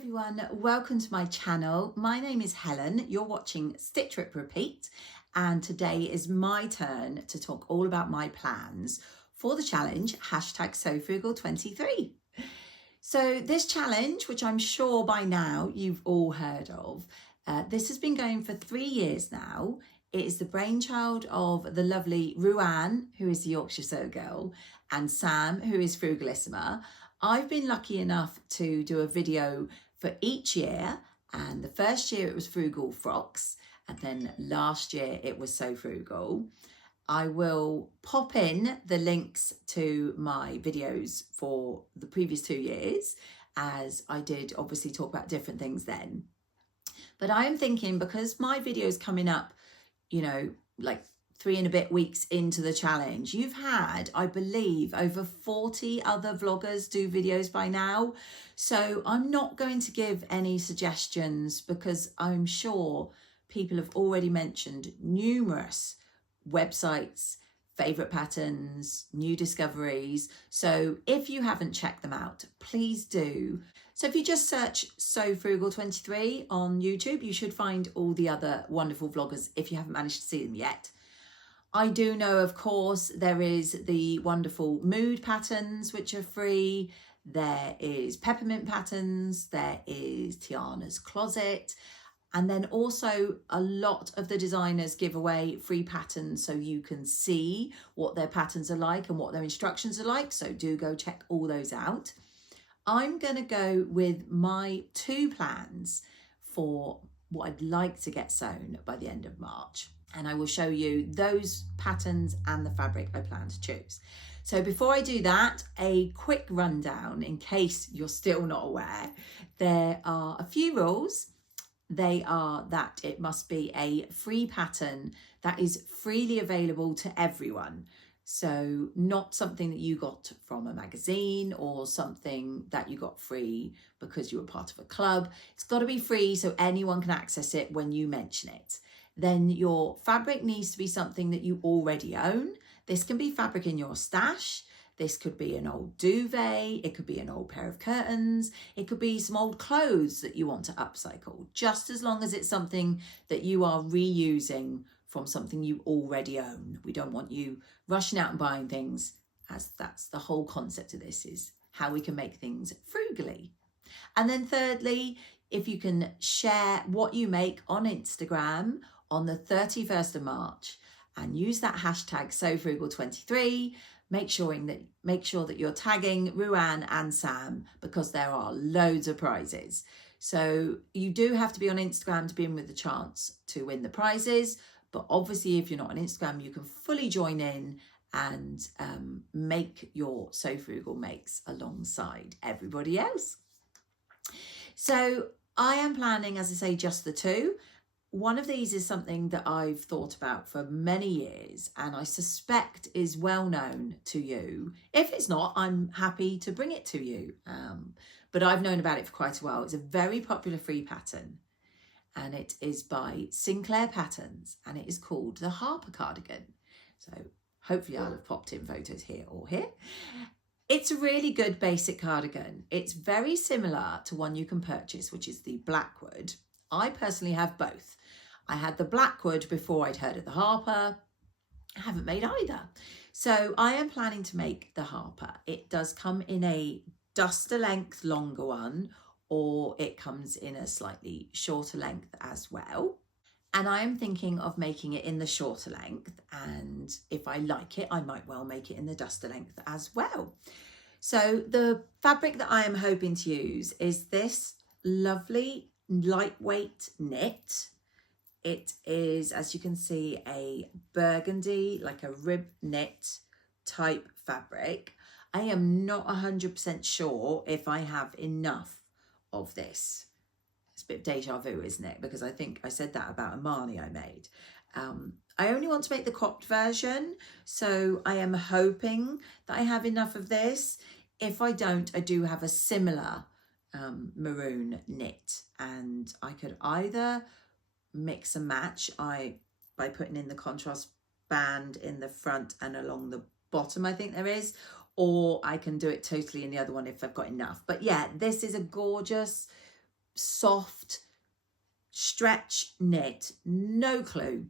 Everyone, welcome to my channel. My name is Helen. You're watching Stitch Rip Repeat, and today is my turn to talk all about my plans for the challenge #SewFrugal23. So this challenge, which I'm sure by now you've all heard of, this has been going for 3 years now. It is the brainchild of the lovely Ruan, who is the Yorkshire Sew Girl, and Sam, who is Frugalissima. I've been lucky enough to do a video for each year, and the first year it was Frugal Frocks, and then last year it was So Frugal. I will pop in the links to my videos for the previous 2 years, as I did obviously talk about different things then. But I am thinking, because my video is coming up, you know, like 3 and a bit weeks into the challenge, you've had, I believe, over 40 other vloggers do videos by now. So I'm not going to give any suggestions, because I'm sure people have already mentioned numerous websites, favorite patterns, new discoveries. So if you haven't checked them out, please do. So if you just search So Frugal 23 on YouTube, you should find all the other wonderful vloggers if you haven't managed to see them yet. I do know, of course, there is the wonderful mood patterns, which are free. There is peppermint patterns. There is Tiana's Closet. And then also a lot of the designers give away free patterns, so you can see what their patterns are like and what their instructions are like. So do go check all those out. I'm going to go with my 2 plans for what I'd like to get sewn by the end of March. And I will show you those patterns and the fabric I plan to choose. So before I do that, a quick rundown in case you're still not aware. There are a few rules. They are that it must be a free pattern that is freely available to everyone. So not something that you got from a magazine or something that you got free because you were part of a club. It's got to be free so anyone can access it when you mention it. Then your fabric needs to be something that you already own. This can be fabric in your stash. This could be an old duvet. It could be an old pair of curtains. It could be some old clothes that you want to upcycle, just as long as it's something that you are reusing from something you already own. We don't want you rushing out and buying things, as that's the whole concept of this, is how we can make things frugally. And then thirdly, if you can share what you make on Instagram on the 31st of March and use that hashtag SewFrugal23, make sure that you're tagging Ruan and Sam, because there are loads of prizes. So you do have to be on Instagram to be in with the chance to win the prizes. But obviously, if you're not on Instagram, you can fully join in and make your So Frugal makes alongside everybody else. So I am planning, as I say, just the 2. One of these is something that I've thought about for many years, and I suspect is well known to you. If it's not, I'm happy to bring it to you. But I've known about it for quite a while. It's a very popular free pattern, and it is by Sinclair Patterns, and it is called the Harper cardigan. So hopefully I'll have popped in photos here or here. It's a really good basic cardigan. It's very similar to one you can purchase, which is the Blackwood. I personally have both. I had the Blackwood before I'd heard of the Harper. I haven't made either. So I am planning to make the Harper. It does come in a duster length longer one, or it comes in a slightly shorter length as well. And I am thinking of making it in the shorter length. And if I like it, I might well make it in the duster length as well. So the fabric that I am hoping to use is this lovely lightweight knit. It is, as you can see, a burgundy, like a rib knit type fabric. I am not 100% sure if I have enough of this. It's a bit deja vu, isn't it? Because I think I said that about a Marnie I made. I only want to make the cropped version, so I am hoping that I have enough of this. If I don't, I do have a similar maroon knit, and I could either mix and match by putting in the contrast band in the front and along the bottom, I think there is, or I can do it totally in the other one if I've got enough. But yeah, this is a gorgeous soft stretch knit. No clue.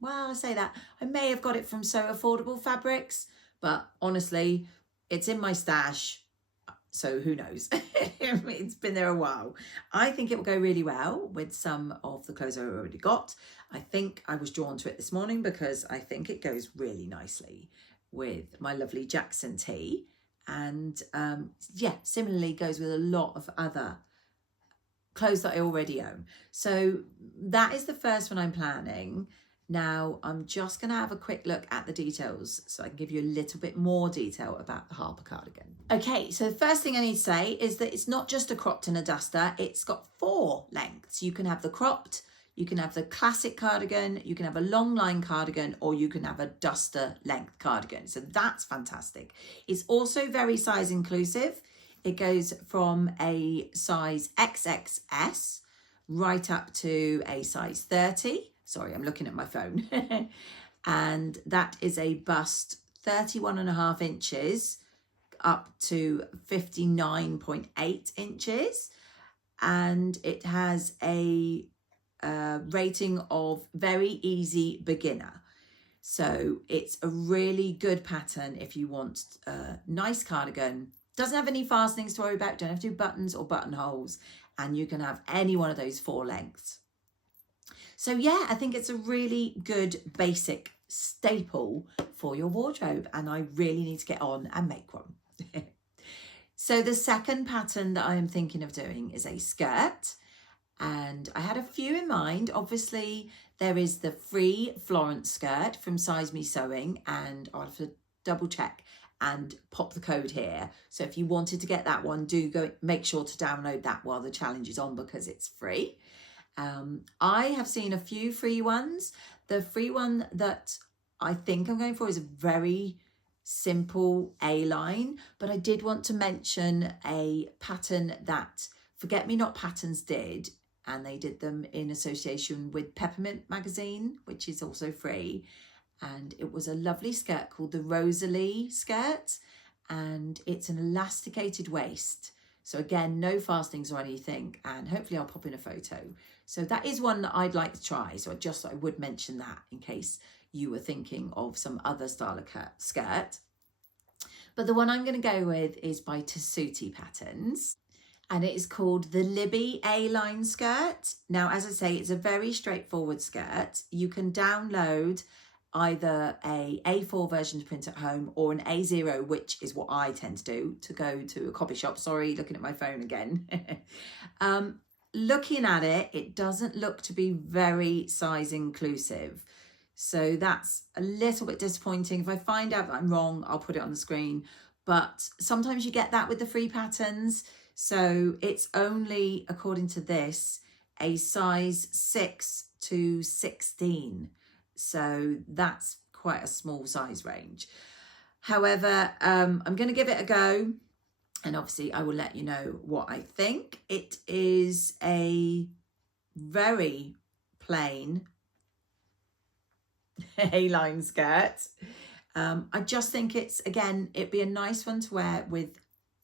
Well, I say that. I may have got it from So Affordable Fabrics, but honestly, it's in my stash. So who knows? It's been there a while. I think it will go really well with some of the clothes I've already got. I think I was drawn to it this morning because I think it goes really nicely with my lovely Jackson tee. And yeah, similarly goes with a lot of other clothes that I already own. So that is the first one I'm planning. Now I'm just going to have a quick look at the details so I can give you a little bit more detail about the Harper cardigan. Okay, so the first thing I need to say is that it's not just a cropped and a duster, it's got 4 lengths. You can have the cropped, you can have the classic cardigan, you can have a long line cardigan, or you can have a duster length cardigan. So that's fantastic. It's also very size inclusive. It goes from a size XXS right up to a size 30. Sorry, I'm looking at my phone. And that is a bust 31.5 inches up to 59.8 inches. And it has a rating of very easy beginner. So it's a really good pattern if you want a nice cardigan. Doesn't have any fastenings to worry about. Don't have to do buttons or buttonholes. And you can have any one of those 4 lengths. So yeah, I think it's a really good basic staple for your wardrobe, and I really need to get on and make one. So the second pattern that I am thinking of doing is a skirt, and I had a few in mind. Obviously, there is the free Florence skirt from Size Me Sewing, and I'll have to double check and pop the code here. So if you wanted to get that one, do go make sure to download that while the challenge is on because it's free. I have seen a few free ones. The free one that I think I'm going for is a very simple A-line, but I did want to mention a pattern that Forget Me Not Patterns did, and they did them in association with Peppermint magazine, which is also free. And it was a lovely skirt called the Rosalie skirt, and it's an elasticated waist. So again, no fastenings or anything, and hopefully I'll pop in a photo. So that is one that I'd like to try. So I would mention that in case you were thinking of some other style of skirt. But the one I'm going to go with is by Tessuti Patterns, and it is called the Libby A-line skirt. Now, as I say, it's a very straightforward skirt. You can download either a A4 version to print at home or an A0, which is what I tend to do to go to a copy shop. Sorry, looking at my phone again. Looking at it, it doesn't look to be very size inclusive. So that's a little bit disappointing. If I find out that I'm wrong, I'll put it on the screen. But sometimes you get that with the free patterns. So it's only, according to this, a size 6 to 16. So that's quite a small size range. However, I'm going to give it a go. And obviously I will let you know what I think. It is a very plain A-line skirt. I just think it'd be a nice one to wear with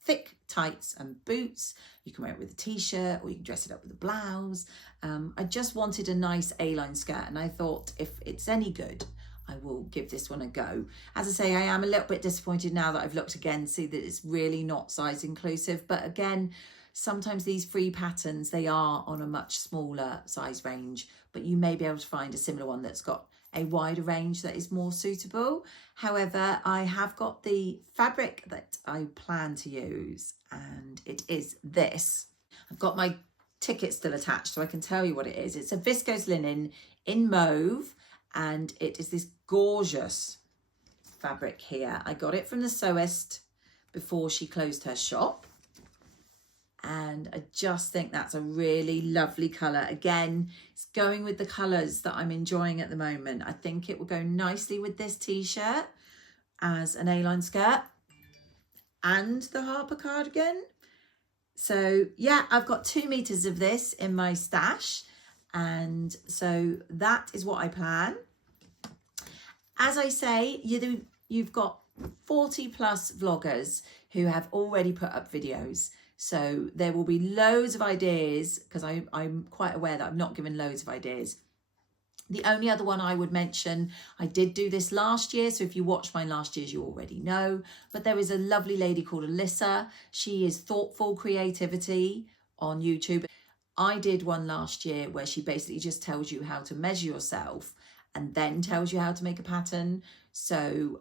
thick tights and boots. You can wear it with a t-shirt or you can dress it up with a blouse. I just wanted a nice A-line skirt, and I thought if it's any good, I will give this one a go. As I say, I am a little bit disappointed now that I've looked again, see that it's really not size inclusive. But again, sometimes these free patterns, they are on a much smaller size range, but you may be able to find a similar one that's got a wider range that is more suitable. However, I have got the fabric that I plan to use, and it is this. I've got my ticket still attached so I can tell you what it is. It's a viscose linen in mauve, and it is this gorgeous fabric here. I got it from the sewist before she closed her shop, and I just think that's a really lovely colour. Again, it's going with the colours that I'm enjoying at the moment. I think it will go nicely with this t-shirt as an A-line skirt and the Harper cardigan. So yeah, I've got 2 meters of this in my stash, and so that is what I plan. As I say, you've got 40 plus vloggers who have already put up videos. So there will be loads of ideas, because I'm quite aware that I've not given loads of ideas. The only other one I would mention, I did do this last year, so if you watched mine last year, you already know, but there is a lovely lady called Alyssa. She is Thoughtful Creativity on YouTube. I did one last year where she basically just tells you how to measure yourself and then tells you how to make a pattern. So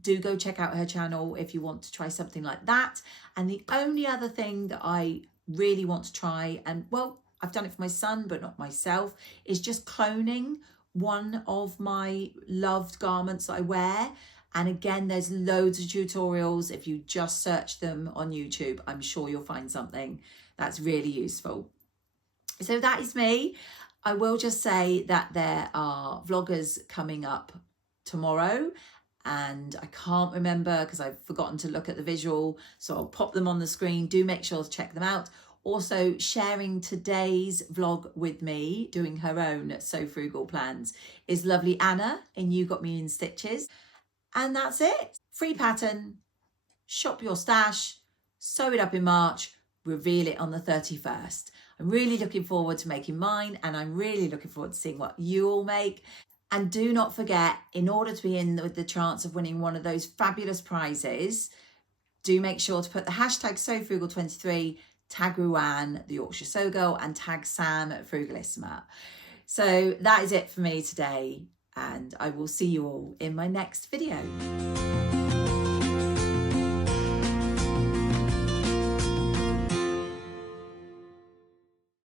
do go check out her channel if you want to try something like that. And the only other thing that I really want to try, and well, I've done it for my son, but not myself, is just cloning one of my loved garments that I wear. And again, there's loads of tutorials. If you just search them on YouTube, I'm sure you'll find something that's really useful. So that is me. I will just say that there are vloggers coming up tomorrow, and I can't remember because I've forgotten to look at the visual, so I'll pop them on the screen. Do make sure to check them out. Also, sharing today's vlog with me, doing her own So Frugal plans, is lovely Anna in You Got Me in Stitches. And that's it. Free pattern, shop your stash, sew it up in March, reveal it on the 31st. I'm really looking forward to making mine, and I'm really looking forward to seeing what you all make. And do not forget, in order to be in with the chance of winning one of those fabulous prizes, do make sure to put the hashtag SoFrugal23, tag Ruan, the Yorkshire Sew Girl, and tag Sam at Frugalissima. So that is it for me today, and I will see you all in my next video.